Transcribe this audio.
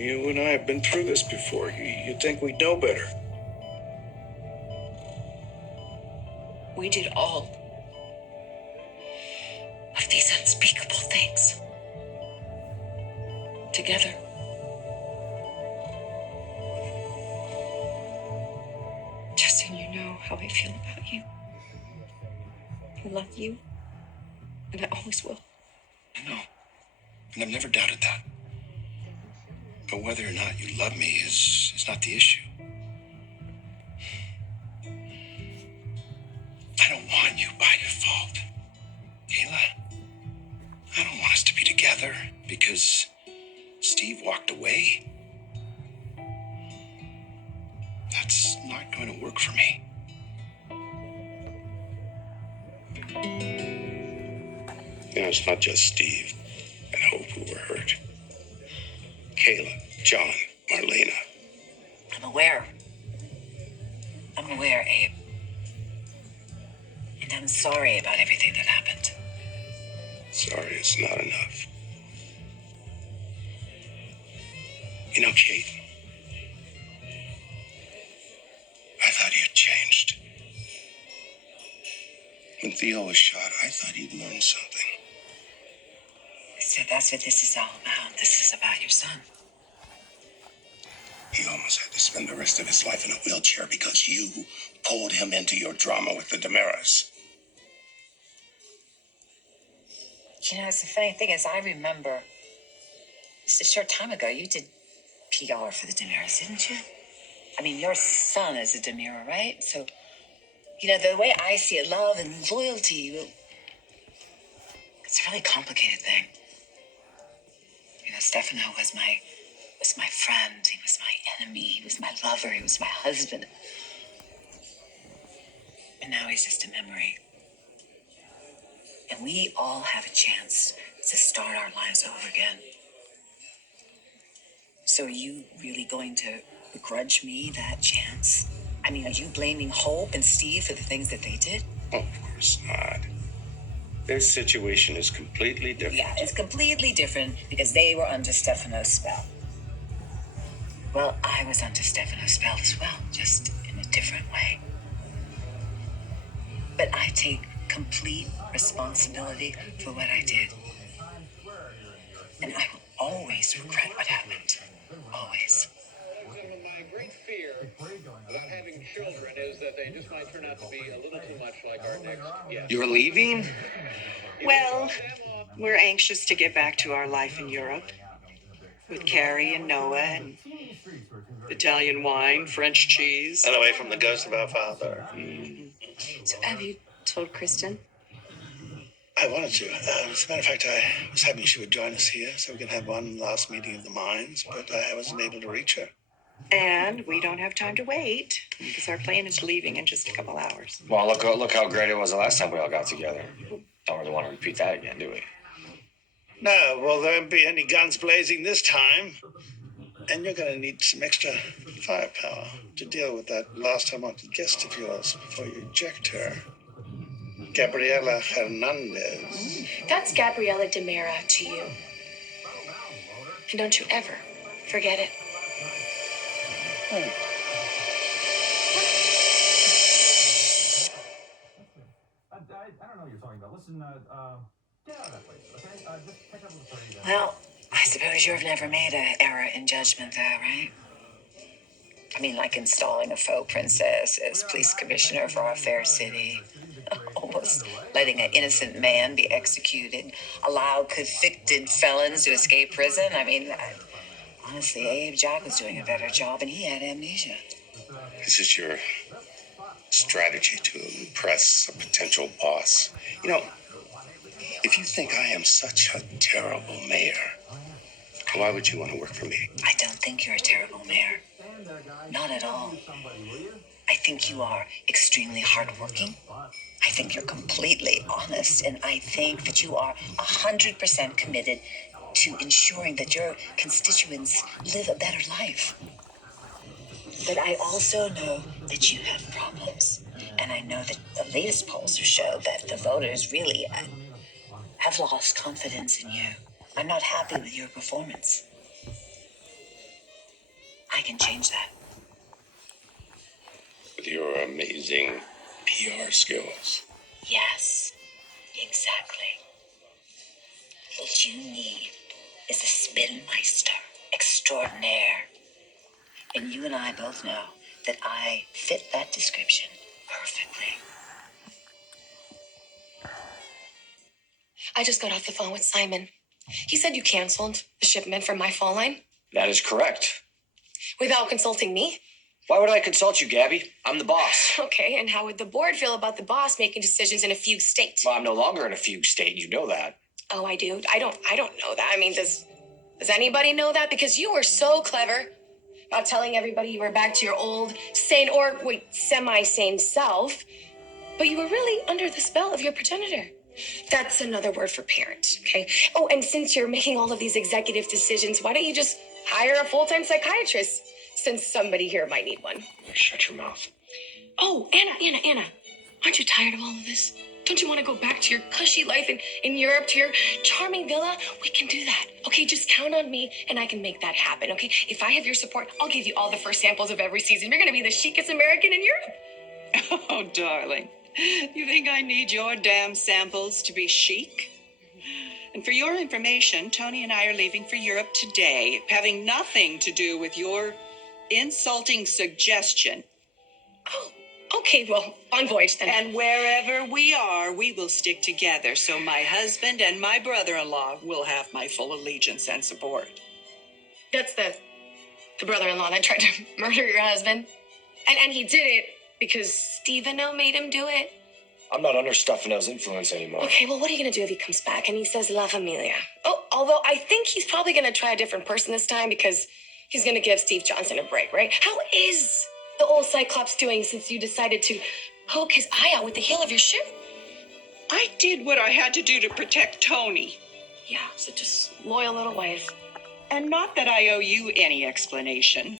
You and I have been through this before. You'd think we'd know better. We did all of these unspeakable things together. Just so you know how I feel about you. I love you, and I always will. I know, and I've never doubted that. But whether or not you love me is not the issue. I don't want you by default, Kayla. I don't want us to be together because Steve walked away. That's not going to work for me. You know, it's not just Steve and Hope who were hurt. Kayla, John, Marlena. I'm aware, Abe. And I'm sorry about everything that happened. Sorry is not enough. You know, Kate, I thought you had changed. When Theo was shot, I thought he'd learned something. So that's what this is all about. This is about your son. He almost had to spend the rest of his life in a wheelchair because you pulled him into your drama with the Damaras. You know, it's the funny thing is, I remember just a short time ago, you did PR for the Damaras, didn't you? I mean, your son is a Demira, right? So, you know, the way I see it, love and loyalty, it's a really complicated thing. You know, Stefano was my friend. He was my enemy. He was my lover. He was my husband. And now he's just a memory. And we all have a chance to start our lives over again. So are you really going to begrudge me that chance? I mean, are you blaming Hope and Steve for the things that they did? Oh, of course not. Their situation is completely different. Yeah, it's completely different because they were under Stefano's spell. Well, I was under Stefano's spell as well, just in a different way. But I take complete responsibility for what I did. And I will always regret what happened. Always. My great fear about having children is that they just might turn out to be a little too much like our next guest. You're leaving? Well, we're anxious to get back to our life in Europe with Carrie and Noah and Italian wine, French cheese. And away from the ghost of our father. So have you told Kristen? I wanted to. As a matter of fact, I was hoping she would join us here so we could have one last meeting of the minds, but I wasn't able to reach her. And we don't have time to wait because our plane is leaving in just a couple hours. Well, look how great it was the last time we all got together. Don't really want to repeat that again, do we? No, well, there won't be any guns blazing this time. And you're going to need some extra firepower to deal with that last unwanted guest of yours before you eject her. Gabriela Hernandez. That's Gabriela Demera to you. And don't you ever forget it. I don't know what you're talking about. Listen, get out of that place, okay? Just catch up with the party then. Well, I suppose you've never made an error in judgment, though, right? I mean, like installing a faux princess as police commissioner for our fair city. Almost letting an innocent man be executed. Allow convicted felons to escape prison. I mean, honestly, Abe Jack was doing a better job, and he had amnesia. This is your strategy to impress a potential boss. You know, if you think I am such a terrible mayor, why would you want to work for me? I don't think you're a terrible mayor. Not at all. I think you are extremely hardworking. I think you're completely honest. And I think that you are 100% committed to ensuring that your constituents live a better life. But I also know that you have problems. And I know that the latest polls show that the voters really have lost confidence in you. I'm not happy with your performance. I can change that. With your amazing PR skills. Yes, exactly. What you need is a spinmeister extraordinaire. And you and I both know that I fit that description perfectly. I just got off the phone with Simon. He said you canceled the shipment from my fall line That is correct. without consulting me. Why would I consult you, Gabby? I'm the boss. Okay, and how would the board feel about the boss making decisions in a fugue state? Well, I'm no longer in a fugue state. You know that. Oh, I do. I don't know that. I mean, does anybody know that? Because you were so clever about telling everybody you were back to your old sane or semi-sane self, but you were really under the spell of your progenitor. That's another word for parent, okay? Oh, and since you're making all of these executive decisions, why don't you just hire a full-time psychiatrist, since somebody here might need one? Shut your mouth. Oh, Anna, aren't you tired of all of this? Don't you want to go back to your cushy life in Europe, to your charming villa? We can do that, okay? Just count on me, and I can make that happen, okay? If I have your support, I'll give you all the first samples of every season. You're going to be the chicest American in Europe. Oh, darling. You think I need your damn samples to be chic? And for your information, Tony and I are leaving for Europe today, having nothing to do with your insulting suggestion. Oh, okay, well, on voyage then. And wherever we are, we will stick together, so my husband and my brother-in-law will have my full allegiance and support. That's the brother-in-law that tried to murder your husband. And he did it because Stefano made him do it. I'm not under Stefano's influence anymore. Okay, well, what are you going to do if he comes back and he says La Familia? Oh, although I think he's probably going to try a different person this time because he's going to give Steve Johnson a break, right? How is the old Cyclops doing since you decided to poke his eye out with the heel of your shoe? I did what I had to do to protect Tony. Yeah, such a loyal little wife. And not that I owe you any explanation.